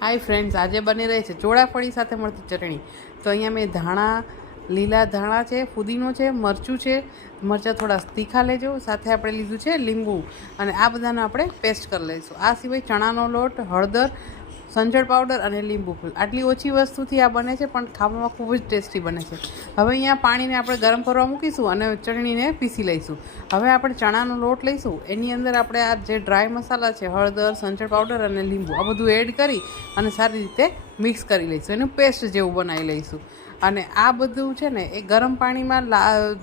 Hi friends આજે બની રહી છે ચોળાફળી સાથે મળતી ચટણી. તો અહીંયા મેં ધાણા, લીલા ધાણા છે, ફુદીનો છે, મરચું છે. મરચાં થોડા તીખા લેજો. સાથે આપણે લીધું છે લીંબુ. અને આ બધાનો આપણે પેસ્ટ કરી લઈશું. આ સિવાય ચણાનો લોટ, હળદર સંજળ પાવડર અને લીંબુ ફૂલ. આટલી ઓછી વસ્તુથી આ બને છે, પણ ખાવામાં ખૂબ જ ટેસ્ટી બને છે. હવે અહીંયા પાણીને આપણે ગરમ કરવા મૂકીશું અને ચટણીને પીસી લઈશું. હવે આપણે ચણાનો લોટ લઈશું. એની અંદર આપણે આ જે ડ્રાય મસાલા છે, હળદર, સંજળ પાવડર અને લીંબુ, આ બધું એડ કરી અને સારી રીતે મિક્સ કરી લઈશું, એનું પેસ્ટ જેવું બનાવી લઈશું. અને આ બધું છે ને, એ ગરમ પાણીમાં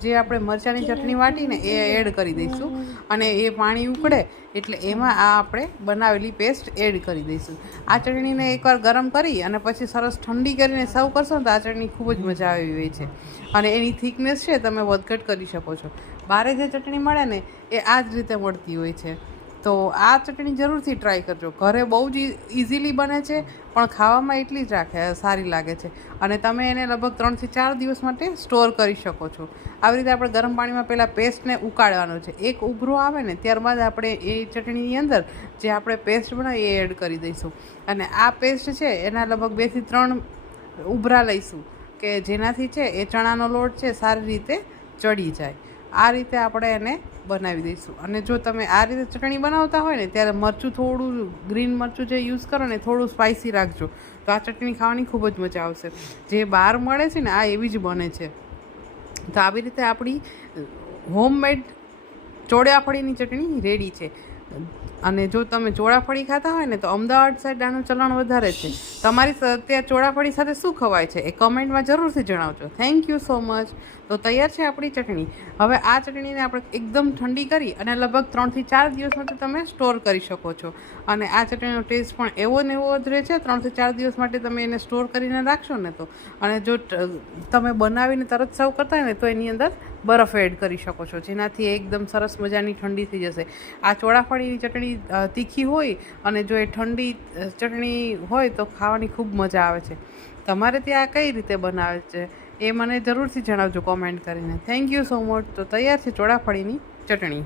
જે આપણે મરચાંની ચટણી વાટીને એ એડ કરી દઈશું. અને એ પાણી ઉકળે, એટલે એમાં આ આપણે બનાવેલી પેસ્ટ એડ કરી દઈશું. આ ચટણીને એકવાર ગરમ કરી અને પછી સરસ ઠંડી કરીને સર્વ કરશો તો આ ચટણી ખૂબ જ મજા આવી હોય છે. અને એની થિકનેસ છે, તમે વધઘટ કરી શકો છો. બારે જે ચટણી મળે ને, એ આ જ રીતે મળતી હોય છે. તો આ ચટણી જરૂરથી ટ્રાય કરજો. ઘરે બહુ જ ઇઝીલી બને છે, પણ ખાવામાં એટલી જ રાખે, સારી લાગે છે. અને તમે એને લગભગ ત્રણથી ચાર દિવસ માટે સ્ટોર કરી શકો છો. આવી રીતે આપણે ગરમ પાણીમાં પહેલાં પેસ્ટને ઉકાળવાનો છે. એક ઉભરો આવે ને, ત્યારબાદ આપણે એ ચટણીની અંદર જે આપણે પેસ્ટ બનાવીએ એ એડ કરી દઈશું. અને આ પેસ્ટ છે, એના લગભગ બેથી ત્રણ ઉભરા લઈશું, કે જેનાથી છે, એ ચણાનો લોટ છે, સારી રીતે ચડી જાય. આ રીતે આપણે એને બનાવી દઈશું. અને જો તમે આ રીતે ચટણી બનાવતા હોય ને, ત્યારે મરચું થોડું ગ્રીન મરચું જે યુઝ કરો ને, થોડું સ્પાઇસી રાખજો. તો આ ચટણી ખાવાની ખૂબ જ મજા આવશે. જે બહાર મળે છે ને, આ એવી જ બને છે. તો આવી રીતે આપણી હોમમેડ ચોળાફળીની ચટણી રેડી છે. અને જો તમે ચોળાફળી ખાતા હોય ને, તો અમદાવાદ સાઈડ આનું ચલણ વધારે છે. તમારી ત્યાં ચોળાફળી સાથે શું ખવાય છે એ કમેન્ટમાં જરૂરથી જણાવજો. થેન્ક યુ સો મચ તો તૈયાર છે આપણી ચટણી. હવે આ ચટણીને આપણે એકદમ ઠંડી કરી અને લગભગ ત્રણથી ચાર દિવસ માટે તમે સ્ટોર કરી શકો છો. અને આ ચટણીનો ટેસ્ટ પણ એવો ને એવો જ રહે છે, ત્રણથી ચાર દિવસ માટે તમે એને સ્ટોર કરીને રાખશો ને તો. અને જો તમે બનાવીને તરત સર્વ કરતા હોય ને, તો એની અંદર બરફ એડ કરી શકો છો, જેનાથી એકદમ સરસ મજાની ઠંડી થઈ જશે. આ ચોળાફળીની ચટણી તીખી હોય અને જો એ ઠંડી ચટણી હોય તો ખાવાની ખૂબ મજા આવે છે. તમારે ત્યાં કઈ રીતે બનાવે છે એ મને જરૂરથી જણાવજો કોમેન્ટ કરીને. થેન્ક યુ સો મચ તો તૈયાર છે ચોળાફળીની ચટણી.